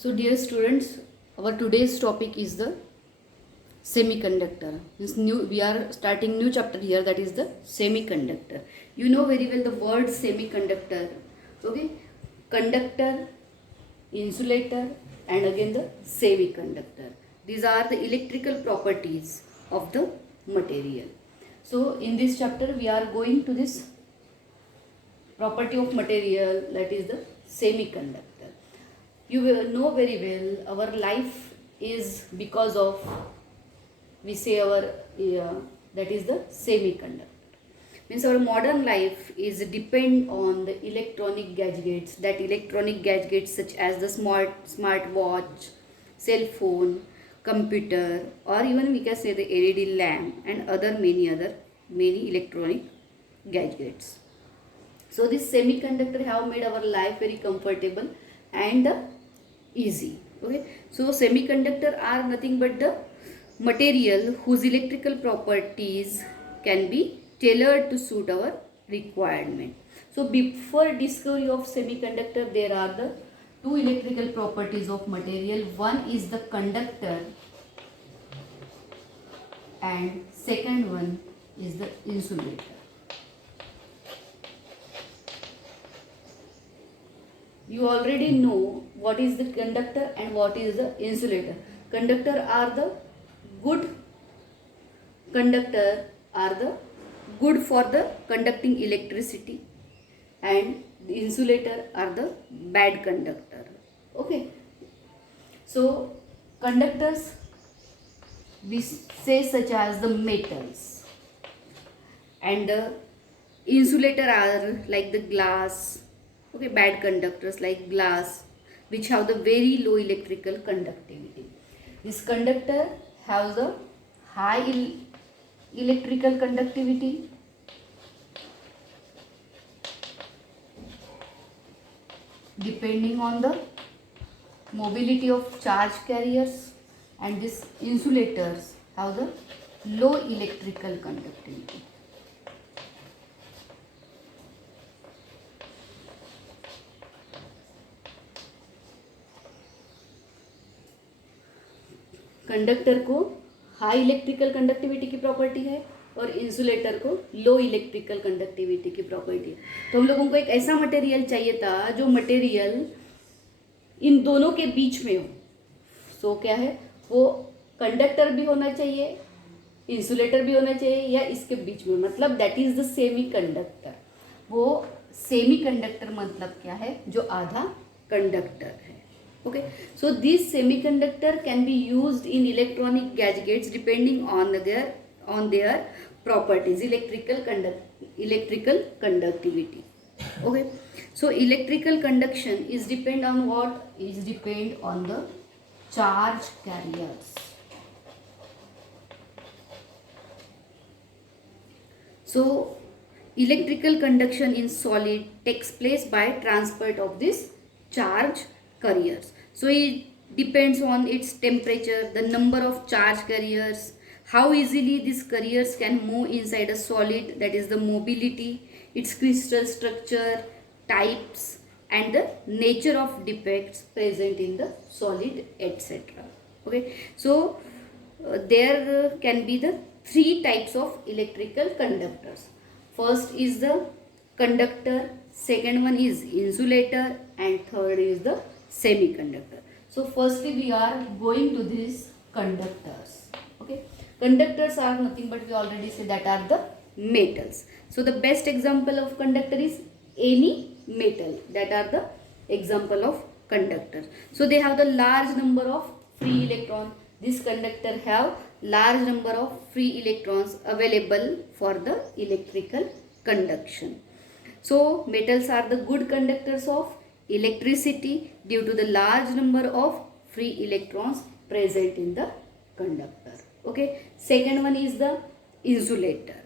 So dear students, our today's topic is the semiconductor. We are starting new chapter here, that is the semiconductor. You know very well the word semiconductor. Okay, conductor, insulator, and again the semiconductor. These are the electrical properties of the material. So in this chapter we are going to this property of material, that is the semiconductor. You will know very well our life is because of, we say our that is the semiconductor. Means our modern life is depend on the electronic gadgets, that electronic gadgets such as the smart watch, cell phone, computer, or even we can say the LED lamp and many electronic gadgets. So this semiconductor have made our life very comfortable and easy. Okay, so semiconductor are nothing but the material whose electrical properties can be tailored to suit our requirement. So before discovery of semiconductor, there are the two electrical properties of material. One is the conductor and second one is the insulator. You already know what is the conductor and what is the insulator. Conductor are the good for the conducting electricity, and the insulator are the bad conductor. Okay, so conductors we say such as the metals, and the insulator are like the glass. Okay, bad conductors like glass, which have the very low electrical conductivity. This conductor has a high electrical conductivity, depending on the mobility of charge carriers, and these insulators have the low electrical conductivity. Conductor को high electrical conductivity की property है और insulator को लो electrical conductivity की property है. तो हम लोगों को एक ऐसा मटेरियल चाहिए था जो मटेरियल इन दोनों के बीच में हो. सो क्या है, वो कंडक्टर भी होना चाहिए, इंसुलेटर भी होना चाहिए, या इसके बीच में, मतलब that is the semi conductor. वो सेमी कंडक्टर मतलब क्या है, जो आधा कंडक्टर है. Okay, so this semiconductor can be used in electronic gadgets depending on their properties, electrical conductivity. Okay, so electrical conduction is depend on what? Is depend on the charge carriers. So electrical conduction in solid takes place by transport of this charge carriers. So it depends on its temperature, the number of charge carriers, how easily these carriers can move inside a solid, that is the mobility, its crystal structure, types, and the nature of defects present in the solid, etc. Okay, so there can be the three types of electrical conductors. First is the conductor, second one is insulator, and third is the semiconductor. So firstly we are going to these conductors. Okay, conductors are nothing but, we already said, that are the metals. So the best example of conductor is any metal, that are the example of conductor. So they have the large number of free electrons. This conductor have large number of free electrons available for the electrical conduction. So metals are the good conductors of electricity due to the large number of free electrons present in the conductor. Okay, second one is the insulator.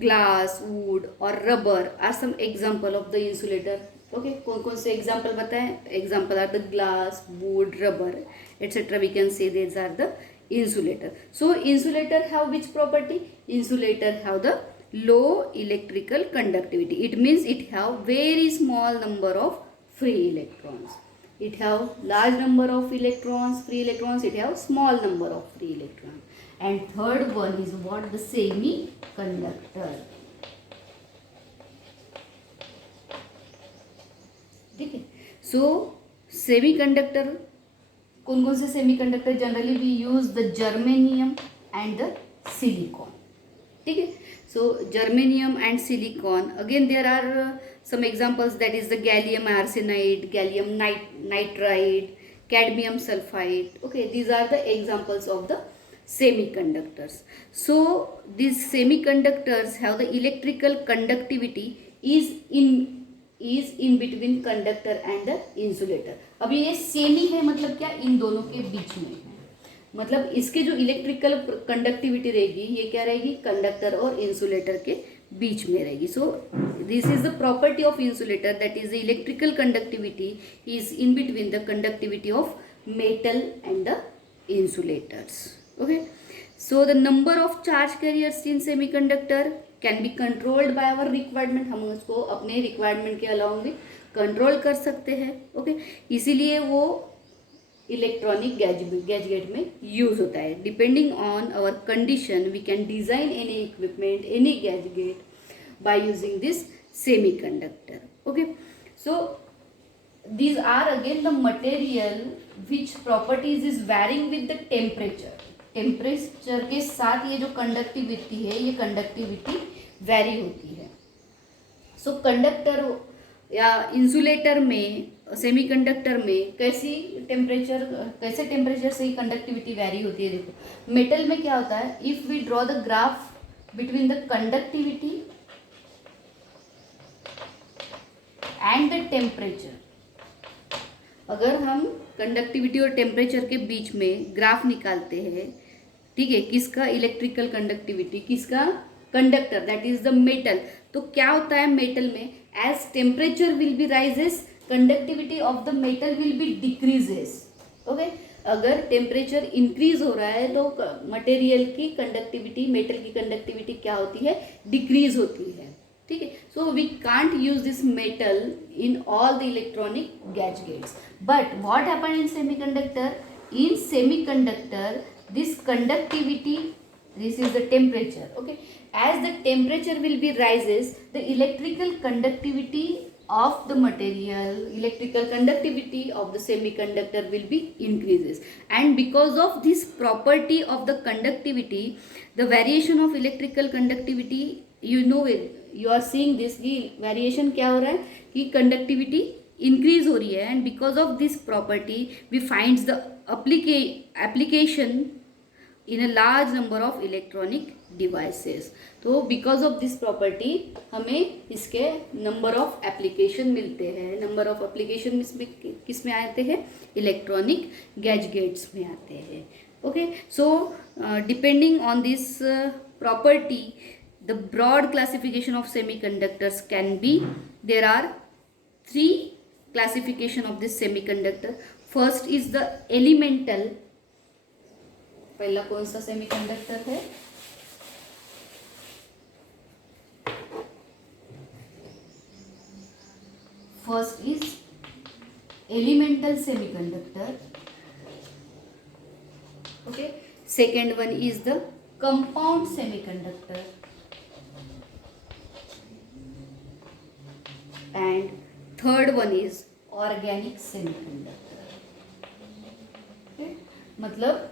Glass, wood or rubber are some example of the insulator. Okay, कौन से example बताएं? Example are the glass, wood, rubber, etc. We can say these are the insulator. So insulator have which property? Insulator have the low electrical conductivity. It means it have very small number of free electrons. it have large number of electrons, free electrons, it have small number of free electrons. And third one is what? The semiconductor. ठीक है. So semiconductor, कौन कौन से semiconductor generally we use? The germanium and the silicon. ठीक है. So germanium and silicon, again there are some examples, that is the gallium arsenide, gallium nitride, cadmium sulfide. Okay, these are the examples of the semiconductors. So these semiconductors have the electrical conductivity is in between conductor and the insulator. अब ये semi है मतलब क्या? इन दोनों के बीच में है, मतलब इसके जो इलेक्ट्रिकल कंडक्टिविटी रहेगी ये क्या रहेगी? कंडक्टर और इंसुलेटर के बीच में रहेगी. So this is the property of insulator, that is the electrical conductivity is in between the conductivity of metal and the insulators. Okay, so the number of charge carriers in semiconductor can be controlled by our requirement. हम उसको अपने requirement के अलावा भी control कर सकते हैं. Okay, इसीलिए वो इलेक्ट्रॉनिक गैजेट में यूज होता है. Depending on our condition we can design any equipment, any gadget by using this semiconductor. Okay, so these are again the material which properties is varying with the temperature. Temperature के साथ ये जो conductivity है, ये conductivity vary होती है. सो conductor या insulator में, सेमीकंडक्टर में कैसे टेम्परेचर से ही कंडक्टिविटी वैरी होती है. देखो मेटल में क्या होता है, if we draw the graph between the conductivity and the temperature, अगर हम कंडक्टिविटी और टेम्परेचर के बीच में ग्राफ निकालते हैं, ठीक है, किसका? इलेक्ट्रिकल कंडक्टिविटी, किसका? Conductor, that is the metal. तो क्या होता है मेटल में? As temperature will be rises, conductivity of the metal will be decreases. Okay, अगर टेम्परेचर इंक्रीज हो रहा है तो मटेरियल की कंडक्टिविटी, मेटल की कंडक्टिविटी क्या होती है? डिक्रीज होती है. ठीक है, so we can't use this metal in all the electronic gadgets. But what happen in semiconductor? In semiconductor this conductivity, this is the temperature. Okay, as the temperature will be rises, the electrical conductivity of the material, electrical conductivity of the semiconductor will be increases. And because of this property of the conductivity, the variation of electrical conductivity, you know it, you are seeing this कि variation क्या हो रहा है कि conductivity increase हो रही है. And because of this property we finds the application in a large number of electronic devices. तो because of this property हमें इसके number of application मिलते हैं. number of application इसमें किस में आते हैं? electronic gadgets में आते हैं. okay, so depending on this property, the broad classification of semiconductors can be, there are 3 classification of this semiconductor. First is the elemental. पहला कौन सा सेमीकंडक्टर है? First is elemental semiconductor. Okay, second one is the compound semiconductor and third one is organic semiconductor. मतलब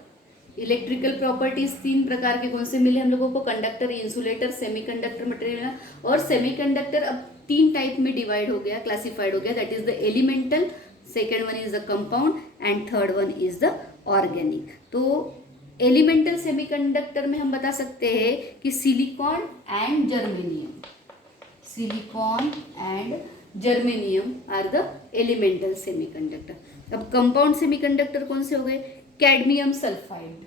electrical properties 3 प्रकार के कौन से मिले हम लोगों को? Conductor, insulator, semiconductor material. और सेमीकंडक्टर अब 3 टाइप में डिवाइड हो गया, क्लासिफाइड हो गया. That is the elemental, second one is the compound and third one is the organic. तो एलिमेंटल सेमीकंडक्टर में हम बता सकते हैं कि silicon and germanium, silicon and germanium are the elemental semiconductor. अब कंपाउंड सेमीकंडक्टर कौन से हो गए? Cadmium sulphide.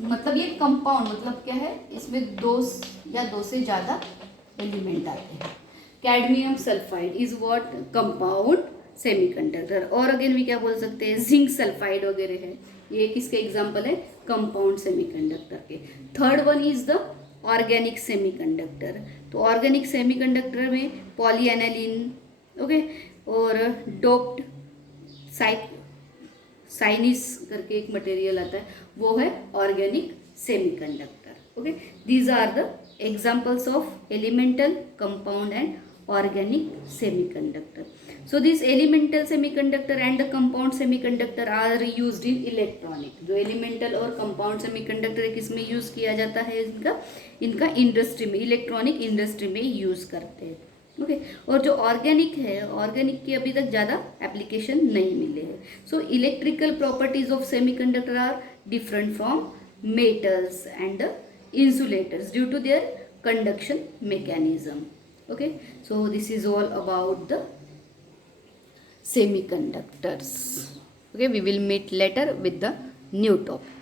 मतलब ये कंपाउंड मतलब क्या है? इसमें 2 या 2 से ज़्यादा एलिमेंट आते हैं. Cadmium sulphide is what? Compound semiconductor. और अगेन भी क्या बोल सकते हैं? जिंक सल्फाइड वगैरह है. ये किसके एग्जाम्पल है? कंपाउंड सेमीकंडक्टर के. Third one is the organic semiconductor. तो ऑर्गेनिक सेमीकंडक्टर में पॉलीएनालिन, ओके, और डोप्ड साइनिस करके एक मटेरियल आता है, वो है organic semiconductor. Okay, these are the examples of elemental, compound and organic semiconductor. So this elemental semiconductor and the compound semiconductor are used in electronic. जो elemental और compound semiconductor है किस में यूज किया जाता है, इनका इंडस्ट्री में, इलेक्ट्रॉनिक इंडस्ट्री में यूज करते हैं. ओके, और जो ऑर्गेनिक है, ऑर्गेनिक की अभी तक ज़्यादा एप्लीकेशन नहीं मिले हैं. So electrical properties of semiconductor are different from metals and insulators due to their conduction mechanism. Okay, so this is all about the semiconductors. Okay, we will meet later with the new topic.